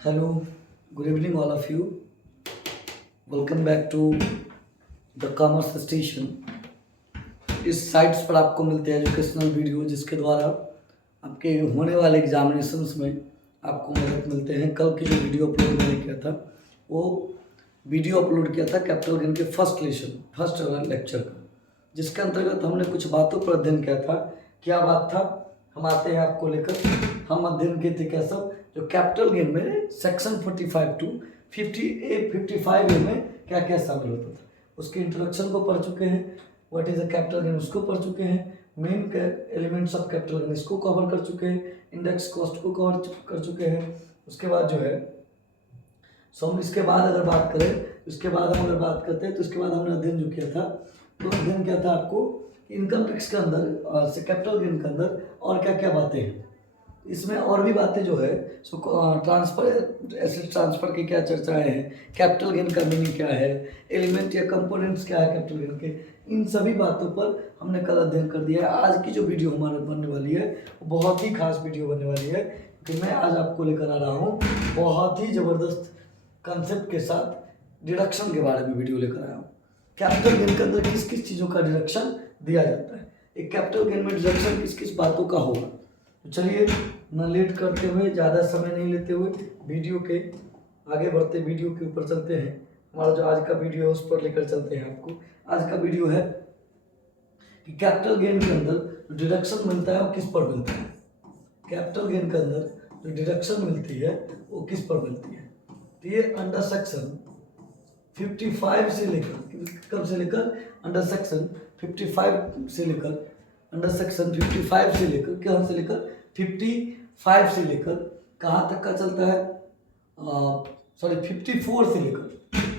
Hello, good evening, all of you. Welcome back to the commerce station. इस sites पर आपको मिलते हैं एजुकेशनल वीडियो जिसके द्वारा आपके होने वाले एग्जामिनेशंस में आपको मदद मिलते हैं। कल की जो वीडियो अपलोड मैंने किया था वो वीडियो अपलोड किया था कैपिटल गेन के फर्स्ट लेक्चर का, जिसके अंतर्गत हमने कुछ बातों पर अध्ययन किया था। क्या बात था? हम आते हैं आपको लेकर। हम अध्ययन किए थे क्या सब, जो कैपिटल गेन में सेक्शन 45 टू 55A में क्या क्या शामिल होता था, उसके इंट्रोडक्शन को पढ़ चुके हैं। What is a capital gain उसको पढ़ चुके हैं। Main elements of capital gain इसको कवर कर चुके हैं। इंडेक्स कॉस्ट को कवर कर चुके हैं। उसके बाद जो है हम इसके बाद अगर बात करें, इसके बाद हम अगर बात करते हैं तो इसके बाद हमने अध्ययन जो किया था, तो अध्ययन किया था आपको इनकम टैक्स के अंदर से कैपिटल गेन के अंदर और क्या क्या बातें हैं। इसमें और भी बातें जो है सो ट्रांसफर एसेट ट्रांसफर की क्या चर्चाएं हैं, कैपिटल गेन का मीनिंग क्या है, एलिमेंट या कंपोनेंट्स क्या है कैपिटल गेन के, इन सभी बातों पर हमने कल अध्ययन कर दिया है। आज की जो वीडियो हमारे बनने वाली है वो बहुत ही खास वीडियो बनने वाली है, क्योंकि मैं आज आपको लेकर आ रहा हूँ बहुत ही ज़बरदस्त कंसेप्ट के साथ डिडक्शन के बारे में वीडियो लेकर आया हूँ। कैपिटल गेन के अंदर किस किस चीज़ों का डिडक्शन दिया जाता है, एक कैपिटल गेन में डिडक्शन किस किस बातों का होगा। तो चलिए न लेट करते हुए, ज़्यादा समय नहीं लेते हुए वीडियो के आगे बढ़ते, वीडियो के ऊपर चलते हैं। हमारा जो आज का वीडियो है उस पर लेकर चलते हैं आपको। आज का वीडियो है कि कैपिटल गेन के अंदर जो डिडक्शन मिलता है वो किस पर मिलता है। कैपिटल गेन के अंदर जो डिडक्शन मिलती है वो किस पर मिलती है। तो ये अंडर सेक्शन 55 से लेकर, कब से लेकर, अंडर सेक्शन 55 से लेकर, अंडर सेक्शन 55 से लेकर, कहाँ से लेकर, 55 से लेकर कहाँ तक का चलता है, सॉरी 54 से लेकर,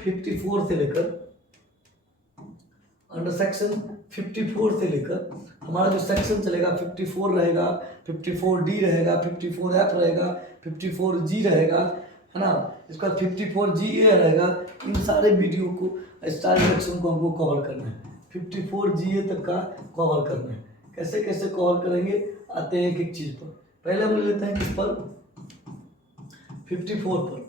54 से लेकर, अंडर सेक्शन 54 से लेकर हमारा जो सेक्शन चलेगा 54 रहेगा, 54D रहेगा, 54F रहेगा, 54G रहेगा, है ना। इसका 54GA रहेगा। इन सारे वीडियो को, स्टार डिडक्शन को हमको कवर करना है, 54GA तक का कवर करना है। कैसे कैसे कवर करेंगे, आते हैं एक एक चीज़ पर। पहले हम ले लेते हैं किस पर, 54 पर।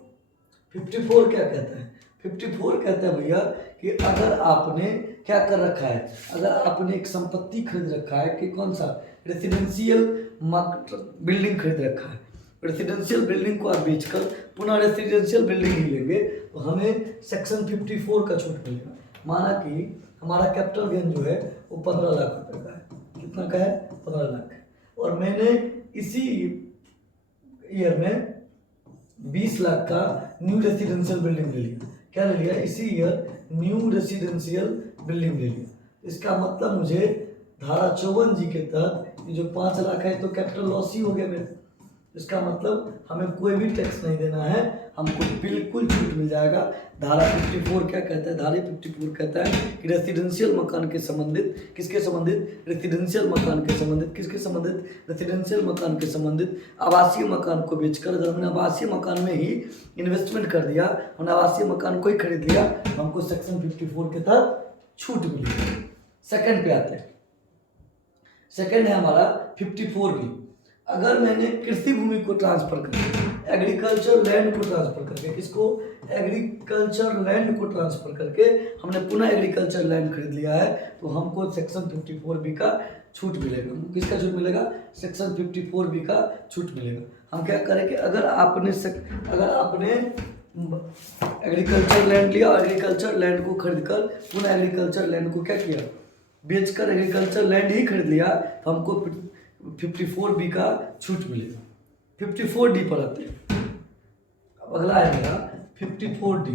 54 क्या कहता है? 54 कहता है भैया कि अगर आपने क्या कर रखा है, अगर आपने एक संपत्ति खरीद रखा है कि कौन सा, रेसिडेंशियल बिल्डिंग खरीद रखा है, रेसिडेंशियल बिल्डिंग को आप बेचकर पुनः रेसिडेंशियल बिल्डिंग ही लेंगे तो हमें सेक्शन 54 का छूट मिलेगा। माना कि हमारा कैपिटल गेन जो है वो 15 लाख रुपए का है। कितना का है? 15 लाख है। और मैंने इसी ईयर में 20 लाख का न्यू रेसिडेंशियल बिल्डिंग ले लिया। क्या ले लिया? इसी ईयर न्यू रेसिडेंशियल बिल्डिंग ले लिया। इसका मतलब मुझे धारा 54G के तहत ये जो 5 लाख है तो कैपिटल लॉस ही हो गया मेरे। इसका मतलब हमें कोई भी टैक्स नहीं देना है, हमको बिल्कुल छूट मिल जाएगा। धारा 54 क्या कहता है? धारा 54 कहता है कि रेसिडेंशियल मकान के संबंधित, किसके संबंधित? रेसिडेंशियल मकान के संबंधित, किसके संबंधित? रेसिडेंशियल मकान के संबंधित आवासीय मकान को बेचकर, अगर हमने आवासीय मकान में ही इन्वेस्टमेंट कर दिया, हमने आवासीय मकान को ही खरीद लिया, हमको सेक्शन 54 के तहत छूट मिली। सेकंड पे आते हैं। सेकंड है हमारा 54B। अगर मैंने कृषि भूमि को ट्रांसफर करके, एग्रीकल्चर लैंड को ट्रांसफर करके, किसको? एग्रीकल्चर लैंड को ट्रांसफर करके हमने पुनः एग्रीकल्चर लैंड खरीद लिया है तो हमको सेक्शन 54B का छूट मिलेगा। किसका छूट मिलेगा? सेक्शन 54B का छूट मिलेगा। हम क्या करेंगे, अगर आपने एग्रीकल्चर लैंड लिया और एग्रीकल्चर लैंड को खरीदकर पुनः एग्रीकल्चर लैंड को क्या किया, बेचकर एग्रीकल्चर लैंड ही खरीद लिया तो हमको 54B का छूट मिलेगा। 54D पर आते हैं। अब अगला है मेरा 54D,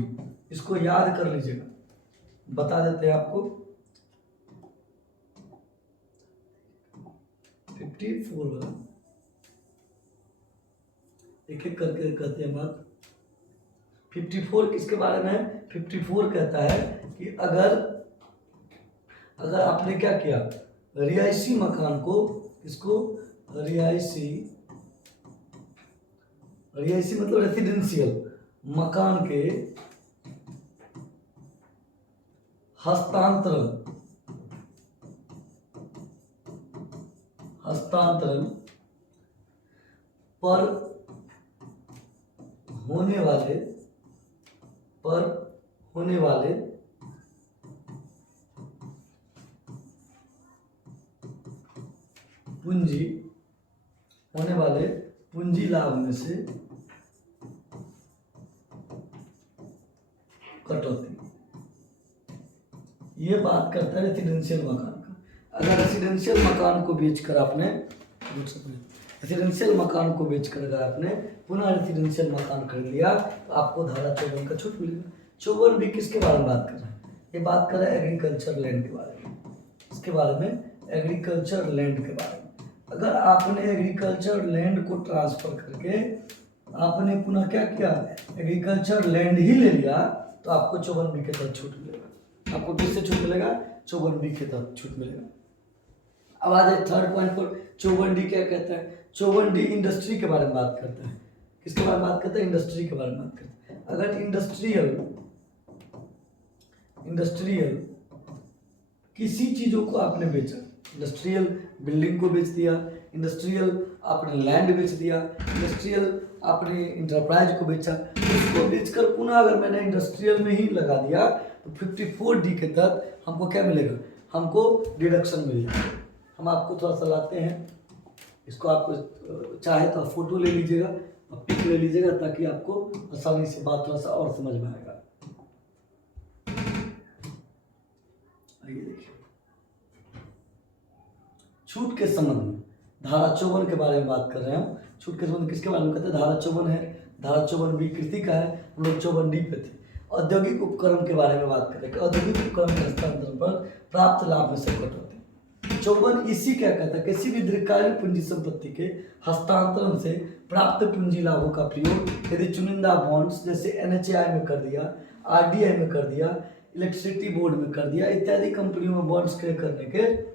इसको याद कर लीजिएगा, बता देते हैं आपको। 54 वाला एक एक करके कहते हैं बात। 54 किसके बारे में है? 54 कहता है कि अगर आपने क्या किया, रिहायशी मकान को, इसको रिहायशी मतलब रेसिडेंशियल मकान के हस्तांतरण पर होने वाले पूंजी लाभ में से कटौती। ये बात करता है रेसिडेंशियल मकान का। अगर रेसिडेंशियल मकान को बेचकर आपने अगर आपने पुनः रेसिडेंशियल मकान खरीद लिया तो आपको धारा 54 का छूट मिलेगा। 54 भी किसके बारे में बात कर रहा है? ये बात कर रहा है एग्रीकल्चर लैंड के बारे में। इसके बारे में एग्रीकल्चर लैंड के बारे में। अगर आपने एग्रीकल्चर लैंड को ट्रांसफर करके आपने पुनः क्या किया, एग्रीकल्चर लैंड ही ले लिया, तो आपको 54B के तहत छूट मिलेगा। आपको किससे छूट मिलेगा? 54B के तहत छूट मिलेगा। अब आ जाए थर्ड पॉइंट पर। 54D क्या कहता है? 54D इंडस्ट्री के बारे में बात करता है। किसके बारे में बात करता है? इंडस्ट्री के बारे में बात करता है। अगर इंडस्ट्रियल किसी चीजों को आपने बेचा, इंडस्ट्रियल बिल्डिंग को बेच दिया, इंडस्ट्रियल आपने लैंड बेच दिया, इंडस्ट्रियल आपने इंटरप्राइज को बेचा, उसको बेचकर पुनः अगर मैंने इंडस्ट्रियल में ही लगा दिया तो 54D के तहत हमको क्या मिलेगा? हमको डिडक्शन मिलेगा। हम आपको थोड़ा सा लाते हैं इसको, आपको चाहे तो फोटो ले लीजिएगा और पिक ले लीजिएगा ताकि आपको आसानी से बात थोड़ा सा और समझ में आएगा। आइए देखिए, छूट के संबंध में धारा 54 के बारे में बात कर रहे हैं। छूट के संबंध किसके बारे में कहते हैं? धारा 54 है। धारा 54B कृषि का है, हम लोग 54D पे थे। औद्योगिक उपकरण के बारे में बात करें कि औद्योगिक उपकरण के हस्तांतरण पर प्राप्त लाभ में से कटौती। 54EC क्या कहता है? किसी भी दीर्घकालीन पूंजी संपत्ति के हस्तांतरण से प्राप्त पूंजी लाभों का प्रयोग यदि चुनिंदा बॉन्ड्स जैसे NHAI में कर दिया, RDI में कर दिया, इलेक्ट्रिसिटी बोर्ड में कर दिया इत्यादि कंपनियों में बॉन्ड्स क्रय करने के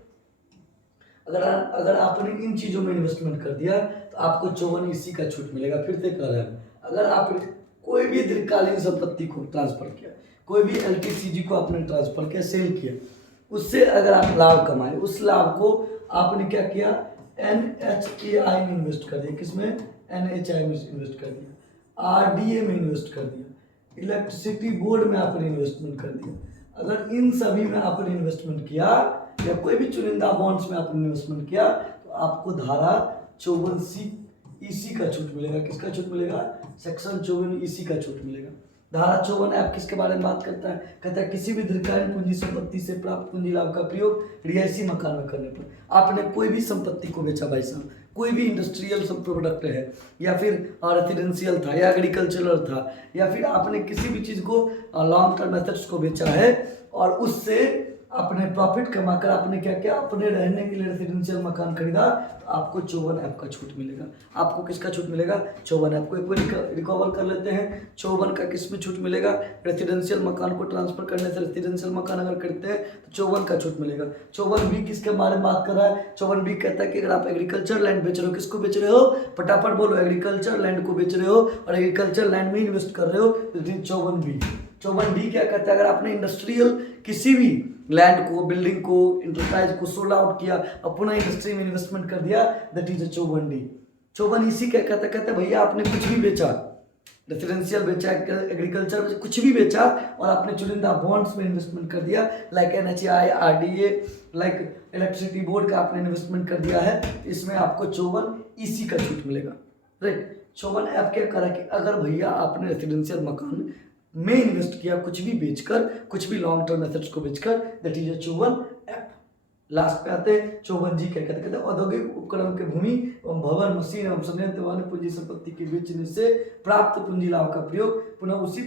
अगर आपने इन चीजों में इन्वेस्टमेंट कर दिया तो आपको 54EC का छूट मिलेगा। फिर से कह रहे हैं, अगर आपने कोई भी दीर्घकालीन संपत्ति को ट्रांसफर किया, कोई भी LTCG को आपने ट्रांसफर किया, सेल किया, उससे अगर आप लाभ कमाए, उस लाभ को आपने क्या किया? NHAI में इन्वेस्ट कर दिया। किसमें? NHAI में इन्वेस्ट कर दिया, RDA में इन्वेस्ट कर दिया, इलेक्ट्रिसिटी बोर्ड में आपने इन्वेस्टमेंट कर दिया। अगर इन सभी में आपने इन्वेस्टमेंट किया या कोई भी चुनिंदा बॉन्ड्स में आपने इन्वेस्टमेंट किया तो आपको धारा 54EC का छूट मिलेगा। किसका छूट मिलेगा? सेक्शन 54EC का छूट मिलेगा। धारा 54F किसके बारे में बात करता है? कहता है किसी भी दीर्घकालीन पूंजी संपत्ति से प्राप्त पूंजी लाभ का प्रयोग रिहायशी मकान में करने पर। आपने कोई भी संपत्ति को बेचा भाई साहब, कोई भी इंडस्ट्रियल सब प्रोडक्ट है या फिर रेसिडेंशियल था या एग्रीकल्चरल था या फिर आपने किसी भी चीज़ को लॉन्ग टर्म एसेट्स को बेचा है और उससे आपने प्रॉफिट कमाकर आपने क्या किया? अपने रहने के लिए रेसिडेंशियल मकान खरीदा तो आपको 54F का छूट मिलेगा। आपको किसका छूट मिलेगा? 54F को एक बार रिकवर कर लेते हैं। 54 का किस में छूट मिलेगा? रेसिडेंशियल मकान को ट्रांसफर करने से रेसिडेंशियल मकान अगर खरीदते हैं तो 54 का छूट मिलेगा। 54B किसके बारे में बात कर रहा है? 54B कहता है कि अगर आप एग्रीकल्चर लैंड बेच रहे हो, किसको बेच रहे हो? फटाफट बोलो, एग्रीकल्चर लैंड को बेच रहे हो और एग्रीकल्चर लैंड में इन्वेस्ट कर रहे हो तो 54B। 54D क्या कहता है? अगर आपने इंडस्ट्रियल किसी भी लैंड को, बिल्डिंग को, इंटरप्राइज को सोल्ड आउट किया और पुनः इंडस्ट्री में इन्वेस्टमेंट कर दिया, दैट इज 54D। 54EC क्या कहता है? कहता है भैया आपने कुछ भी बेचा, रेसिडेंशियल बेचा, एग्रीकल्चर बेचा, कुछ भी बेचा और आपने चुनिंदा बॉन्ड्स में इन्वेस्टमेंट कर दिया, like NHAI, RDA, like electricity board का आपने इन्वेस्टमेंट कर दिया है, इसमें आपको 54EC का छूट मिलेगा। राइट। 54F क्या करा कि अगर भैया आपने रेसिडेंशियल मकान में इन्वेस्ट किया, कुछ भी बेचकर, कुछ भी लॉन्ग टर्म एसेट्स को बेचकर, दैट इज 54F। लास्ट पे आते हैं 54G क्या कहते हैं? औद्योगिक उपकरण के भूमि एवं भवन, मशीन एवं संयंत्र वाले पूंजी संपत्ति के बेचने से प्राप्त पूंजी लाभ का प्रयोग पुनः उसी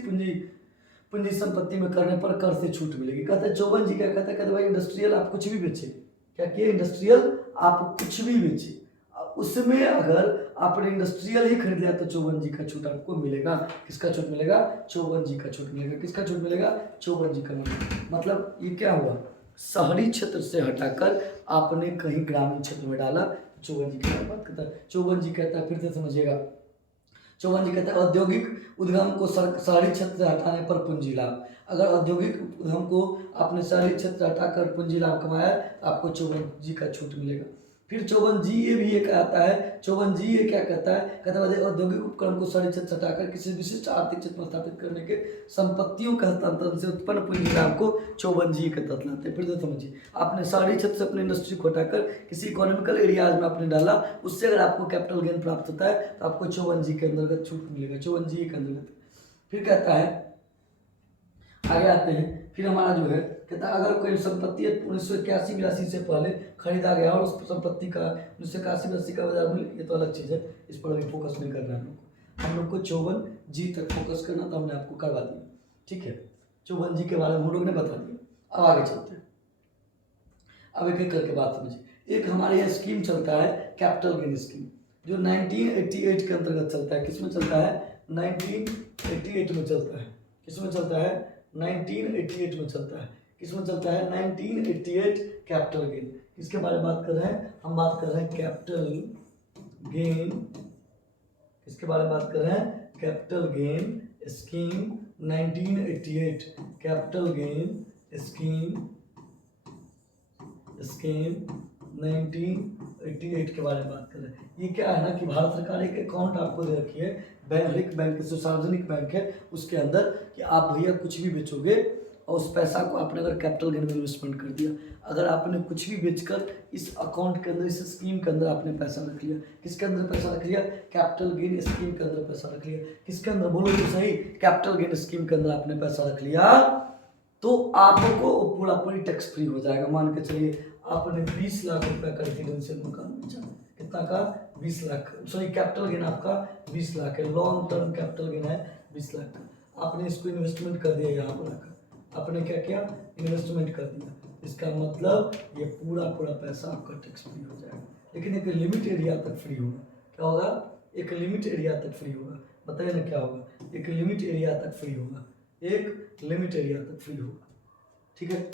पूंजी संपत्ति में करने पर कर से छूट मिलेगी। कहते हैं 54G क्या कहता है? कहते हैं भाई इंडस्ट्रियल आप कुछ भी बेचे, क्या किए? इंडस्ट्रियल आप कुछ भी बेचे, उसमें अगर आपने इंडस्ट्रियल ही खरीद लिया तो 54G का छूट आपको मिलेगा। किसका छूट मिलेगा? 54G का छूट मिलेगा। किसका छूट मिलेगा? 54G का मिलेगा। मतलब ये क्या हुआ? शहरी क्षेत्र से हटाकर आपने कहीं ग्रामीण क्षेत्र में डाला, 54G की बात करता है। 54G कहता है, फिर से समझिएगा, 54G कहता है औद्योगिक उद्गम को शहरी क्षेत्र से हटाने पर पूंजी लाभ। अगर औद्योगिक उद्गम को आपने शहरी क्षेत्र से हटाकर पूंजी लाभ कमाया तो आपको 54G का छूट मिलेगा। फिर 54G भी एक आता है। 54G क्या कहता है, कहता है औद्योगिक उपकरण को साढ़े छत हटाकर किसी विशिष्ट आर्थिक क्षेत्र में स्थापित करने के संपत्तियों के हस्तांतरण से उत्पन्न पूंजी लाभ को 54G के तहत लाते हैं। फिर से समझिए, आपने साढ़े छत से अपनी इंडस्ट्री को हटाकर किसी इकोनॉमिकल एरियाज में आपने डाला, उससे अगर आपको कैपिटल गेन प्राप्त होता है तो आपको 54G के अंतर्गत छूट मिलेगा, 54G के अंतर्गत। फिर कहता है, आगे आते हैं, फिर हमारा जो है कहता है अगर कोई संपत्ति 1981-82 से पहले खरीदा गया और उस संपत्ति का 1981-82 का बाजार मूल्य, ये तो अलग चीज़ है, इस पर अभी फोकस नहीं करना है हम लोग को 54G तक फोकस करना, तो हमने आपको करवा दिया, ठीक है। 54G के बारे में हम लोग ने बता दिया। अब आगे चलते हैं, अब एक एक करके बात समझिए। एक हमारे यहाँ स्कीम चलता है कैपिटल गेन स्कीम, जो 1988 के अंतर्गत चलता है। किसमें चलता है, 1988 में चलता है। किसमें चलता है, 1988 में चलता है। किसमें चलता है, 1988 कैपिटल गेन। किसके बारे में बात कर रहे हैं, हम बात कर रहे हैं कैपिटल गेन। किसके बारे में बात कर रहे हैं, capital gain scheme 1988, capital gain scheme 1988 के बारे में बात कर रहे हैं। ये क्या है ना कि भारत सरकार एक अकाउंट आपको दे रखी है, हर एक बैंक जो सार्वजनिक बैंक है उसके अंदर, कि आप भैया कुछ भी बेचोगे और उस पैसा को आपने अगर कैपिटल गेन में इन्वेस्टमेंट कर दिया, अगर आपने कुछ भी बेचकर इस अकाउंट के अंदर, इस स्कीम के अंदर आपने पैसा रख लिया, किसके अंदर पैसा रख लिया, कैपिटल गेन स्कीम के अंदर पैसा रख लिया। किसके अंदर, बोलो तो सही, कैपिटल गेन स्कीम के अंदर आपने पैसा रख लिया, तो आपको पूरी टैक्स फ्री हो जाएगा। मान के चलिए आपने 20 लाख रुपए का रेजिडेंशियल मकान बेचा, कितना का, 20 लाख, सॉरी कैपिटल गेन आपका 20 लाख है, लॉन्ग टर्म कैपिटल गेन है 20 लाख का। आपने इसको इन्वेस्टमेंट कर दिया, यहाँ पर आकर आपने क्या किया, इन्वेस्टमेंट कर दिया। इसका मतलब ये पूरा पैसा आपका टैक्स फ्री हो जाएगा, लेकिन एक लिमिट एरिया तक फ्री होगा। क्या होगा, एक लिमिट एरिया तक फ्री होगा। बताइए ना क्या होगा, एक लिमिट एरिया तक फ्री होगा, एक लिमिट एरिया तक फ्री होगा, ठीक है।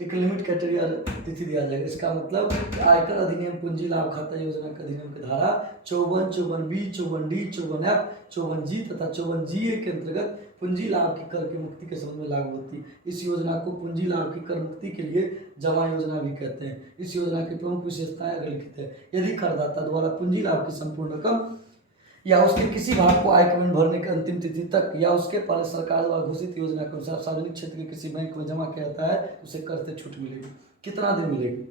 एक लिमिट क्राइटेरिया तिथि दिया जाएगा। इसका मतलब आयकर अधिनियम पूंजी लाभ खाता योजना के अधिनियम की धारा 54, 54B, 54D, 54F, 54G तथा 54GA के अंतर्गत पूंजी लाभ की कर की मुक्ति के संबंध में लागू होती है। इस योजना को पूंजी लाभ की कर मुक्ति के लिए जमा योजना भी कहते हैं। इस योजना की प्रमुख विशेषताएं अग्रलिखित है। यदि करदाता द्वारा पूंजी लाभ की संपूर्ण रकम या उसके किसी भाग को आयकर भरने की अंतिम तिथि तक या उसके पहले सरकार द्वारा घोषित योजना के अनुसार सार्वजनिक क्षेत्र के किसी बैंक में जमा किया जाता है, उसे कर से छूट मिलेगी। कितना दिन मिलेगी,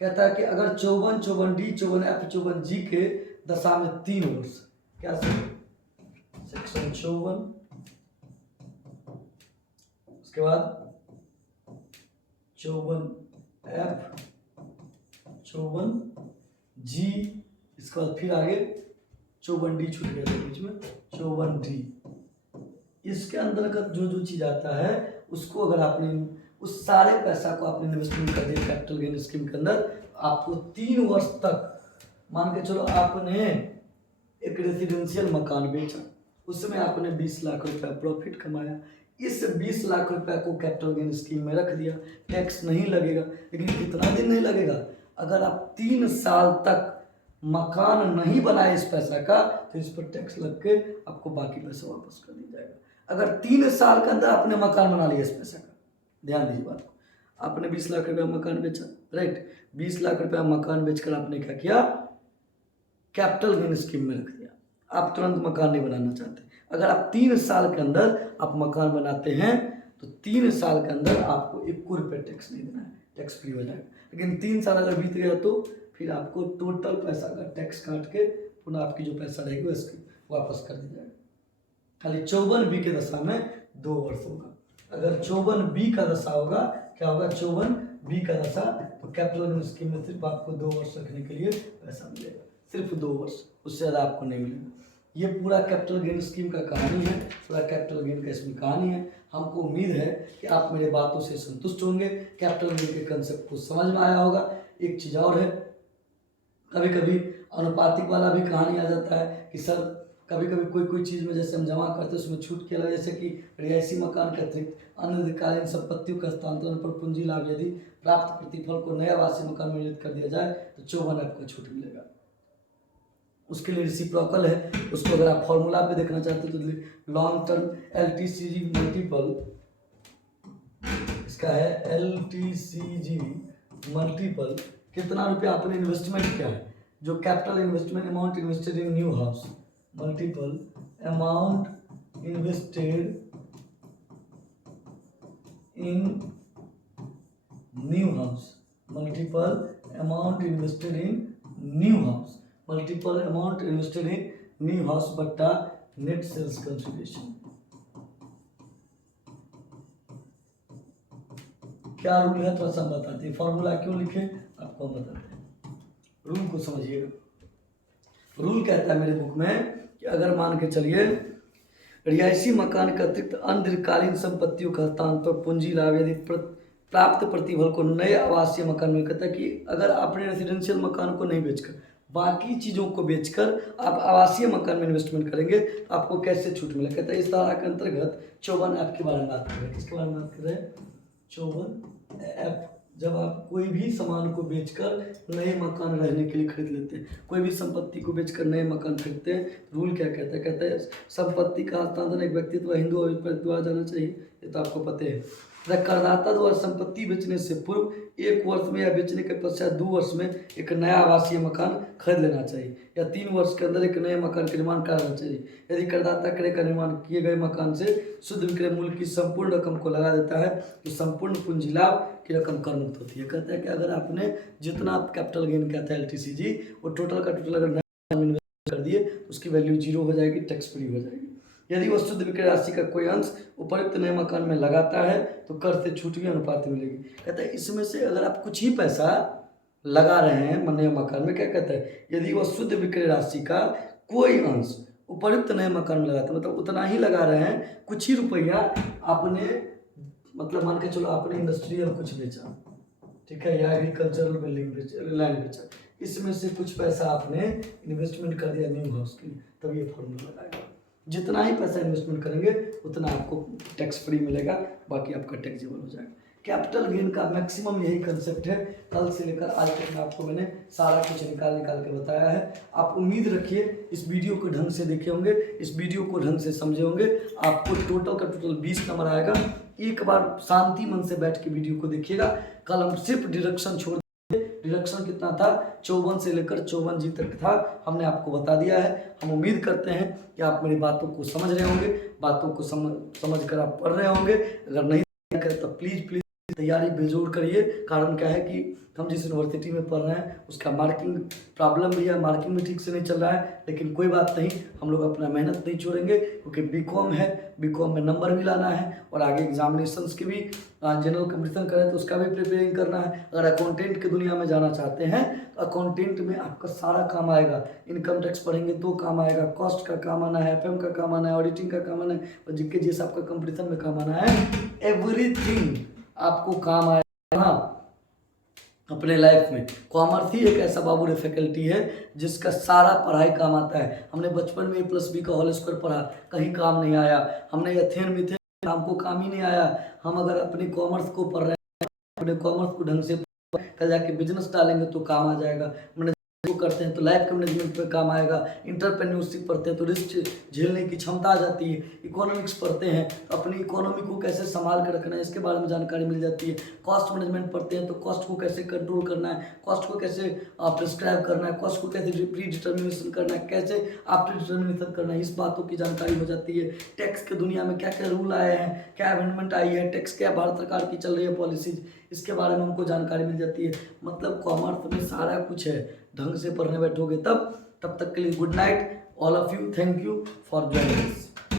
कहता है कि अगर 54, 54D, 54F, 54G के दशा में 3 वर्ष, क्या सेक्शन 54, उसके बाद 54F, 54G, इसके बाद फिर आगे 54D छूट गया था बीच में, 54D। इसके अंतर्गत जो चीज आता है उसको अगर आपने उस सारे पैसा को आपने इन्वेस्टमेंट कर दिया कैपिटल गेन स्कीम के अंदर, आपको 3 वर्ष तक, मान के चलो आपने एक रेजिडेंशियल मकान बेचा, उसमें आपने 20 लाख रुपया प्रॉफिट कमाया, इस 20 लाख रुपया को कैपिटल गेन स्कीम में रख दिया, टैक्स नहीं लगेगा। लेकिन कितना दिन नहीं लगेगा, अगर आप 3 साल तक मकान नहीं बनाए इस पैसा का, तो इस पर टैक्स लग के आपको बाकी पैसा वापस कर दिया जाएगा। अगर 3 साल के अंदर आपने मकान बना लिया इस पैसा का, ध्यान दीजिए बात को, आपने 20 लाख रुपया मकान बेचा, राइट, 20 लाख रुपया मकान बेचकर आपने क्या किया, कैपिटल गेन स्कीम में रख दिया। आप तुरंत मकान नहीं बनाना चाहते, अगर आप 3 साल के अंदर आप मकान बनाते हैं तो 3 साल के अंदर आपको 1 रुपये टैक्स नहीं देना है, टैक्स फ्री हो जाएगा। लेकिन 3 साल अगर बीत गया तो फिर आपको टोटल पैसा का टैक्स काट के पुनः आपकी जो पैसा रहेगी उसकी वापस कर दिया जाएगा। खाली 54B के दशा में 2 वर्ष होगा। अगर 54B का दशा होगा, क्या होगा, 54B का दशा, तो कैपिटल गेन स्कीम में सिर्फ आपको 2 वर्ष रखने के लिए पैसा मिलेगा, सिर्फ 2 वर्ष, उससे ज़्यादा आपको नहीं मिलेगा। ये पूरा कैपिटल गेन स्कीम का कहानी है, पूरा कैपिटल गेन का इसमें कहानी है। हमको उम्मीद है कि आप मेरे बातों से संतुष्ट होंगे, कैपिटल गेन के कंसेप्ट को समझ में आया होगा। एक चीज़ और है, कभी कभी अनुपातिक वाला भी कहानी आ जाता है कि सर कभी कभी कोई चीज़ में जैसे हम जमा करते हैं उसमें छूट किया, जैसे कि रिहायशी मकान के अतिरिक्त अन्य दीर्घकालीन संपत्तियों का हस्तांतरण पर पूंजी लाभ यदि प्राप्त प्रतिफल को नया आवासीय मकान में निर्मित कर दिया जाए तो 54F का छूट मिलेगा। उसके लिए रेसिप्रोकल है, उसको अगर आप फॉर्मूला पे देखना चाहते हो तो लॉन्ग टर्म LTCG मल्टीपल, इसका है LTCG मल्टीपल कितना रुपया आपने इन्वेस्टमेंट किया है, जो capital investment amount invested in new house, multiple amount invested in new house, multiple amount invested in new house, multiple amount invested in new house बट्टा net sales consideration. क्या rule है थोड़ा सा बताते हैं, फॉर्मूला क्यों लिखे आपको हम बताते हैं, रूल को समझिएगा। रूल कहता है मेरे बुक में कि अगर मान के चलिए रिहायशी मकान के अतिरिक्त अन्य दीर्घकालीन संपत्तियों का हस्तांतरण पूंजी लाभ यदि प्राप्त प्रतिफल को नए आवासीय मकान में, कहता है कि अगर आपने रेसिडेंशियल मकान को नहीं बेचकर बाकी चीज़ों को बेचकर आप आवासीय मकान में इन्वेस्टमेंट करेंगे तो आपको कैसे छूट मिले। कहता है इस धारा के अंतर्गत 54 ऐप के बारे में बात कर रहे हैं। किसके बारे में बात कर रहे हैं? 54 ऐप। जब आप कोई भी सामान को बेचकर नए मकान रहने के लिए खरीद लेते हैं, कोई भी संपत्ति को बेचकर नए मकान खरीदते हैं, रूल क्या कहता है? कहता है संपत्ति का हस्तांतरण एक व्यक्ति अथवा हिंदू द्वारा जाना चाहिए, ये तो आपको पता है। करदाता द्वारा संपत्ति बेचने से पूर्व 1 वर्ष में या बेचने के पश्चात 2 वर्ष में एक नया आवासीय मकान खरीद लेना चाहिए या 3 वर्ष के अंदर एक नए मकान का निर्माण कराना चाहिए। यदि करदाता क्रय का निर्माण किए गए मकान से शुद्ध विक्रय मूल्य की संपूर्ण रकम को लगा देता है तो संपूर्ण पूंजी लाभ की रकम कर मुक्त होती है। कहता है कि अगर आपने जितना कैपिटल गेन किया था LTCG वो टोटल का टोटल अगर नया इन्वेस्ट कर दिए तो उसकी वैल्यू 0 हो जाएगी, टैक्स फ्री हो जाएगी। यदि वह शुद्ध विक्रय राशि का कोई अंश उपयुक्त नए मकान में लगाता है तो कर से छूट भी अनुपात मिलेगी। कहता है इसमें से अगर आप कुछ ही पैसा लगा रहे हैं नए मकान में, क्या कहता है, यदि वह शुद्ध विक्रय राशि का कोई अंश उपयुक्त नए मकान में लगाता है, मतलब उतना ही लगा रहे हैं, कुछ ही रुपया आपने, मतलब मान के चलो आपने इंडस्ट्रियल कुछ बेचा, ठीक है, या एग्रीकल्चरल बिल्डिंग लैंड बेचा, इसमें से कुछ पैसा आपने इन्वेस्टमेंट कर दिया न्यू हाउस के लिए, तब ये फॉर्मूला लगाएगा। जितना ही पैसा इन्वेस्टमेंट करेंगे उतना आपको टैक्स फ्री मिलेगा, बाकी आपका टैक्सेबल हो जाएगा। कैपिटल गेन का मैक्सिमम यही कंसेप्ट है। कल से लेकर आज तक में आपको मैंने सारा कुछ निकाल के बताया है। आप उम्मीद रखिए इस वीडियो को ढंग से देखे होंगे, इस वीडियो को ढंग से समझे होंगे। आपको टोटल का टोटल 20 नंबर आएगा। एक बार शांति मन से बैठ के वीडियो को देखिएगा। कल हम सिर्फ डिडक्शन छोड़, डिडक्शन कितना था, 54 से लेकर 54G तक था, हमने आपको बता दिया है। हम उम्मीद करते हैं कि आप मेरी बातों को समझ रहे होंगे, बातों को समझ कर आप पढ़ रहे होंगे। अगर नहीं करें तो प्लीज़ तैयारी बेजोड़ करिए। कारण क्या है कि हम जिस यूनिवर्सिटी में पढ़ रहे हैं उसका मार्किंग प्रॉब्लम भी है, मार्किंग भी ठीक से नहीं चल रहा है, लेकिन कोई बात नहीं, हम लोग अपना मेहनत नहीं छोड़ेंगे क्योंकि बीकॉम है, बीकॉम में नंबर भी लाना है और आगे एग्जामिनेशंस के भी जनरल कंपटीशन करें तो उसका भी प्रिपेयरिंग करना है। अगर अकाउंटेंट की दुनिया में जाना चाहते हैं तो अकाउंटेंट में आपका सारा काम आएगा। इनकम टैक्स पढ़ेंगे तो काम आएगा, कॉस्ट का काम आना है, FM का काम आना है, ऑडिटिंग का काम आना है, और जिसके जैसे आपका कंपटीशन में काम आना है, एवरीथिंग आपको काम आएगा। हाँ, अपने लाइफ में कॉमर्स ही एक ऐसा बाबूरे फैकल्टी है जिसका सारा पढ़ाई काम आता है। हमने बचपन में A+B का होल स्क्वायर पढ़ा, कहीं काम नहीं आया। हमने एथेन मिथेन हमको काम ही नहीं आया। हम अगर अपनी कॉमर्स को पढ़ रहे हैं, अपने कॉमर्स को ढंग से कल जाके बिजनेस डालेंगे तो काम आ जाएगा। करते हैं तो लाइफ के मैनेजमेंट पे काम आएगा। इंटरप्रेन्योरशिप पढ़ते हैं तो रिस्क झेलने की क्षमता आ जाती है। इकोनॉमिक्स पढ़ते हैं तो अपनी इकोनॉमी को कैसे संभाल कर रखना है इसके बारे में जानकारी मिल जाती है। कॉस्ट मैनेजमेंट पढ़ते हैं तो कॉस्ट को कैसे कंट्रोल करना है, कॉस्ट को कैसे प्रिस्क्राइब करना है, कॉस्ट को कैसे प्री डिटर्मिनेशन करना है, कैसे आफ्टर डिटर्मिनेशन करना है, इस बातों की जानकारी हो जाती है। टैक्स के दुनिया में क्या क्या रूल आए हैं, क्या अमेंडमेंट आई है, टैक्स क्या भारत सरकार की चल रही है पॉलिसीज, इसके बारे में हमको जानकारी मिल जाती है। मतलब कॉमर्स में सारा कुछ है। ढंग से पढ़ने बैठोगे तब तक के लिए good night all of you. Thank you for joining.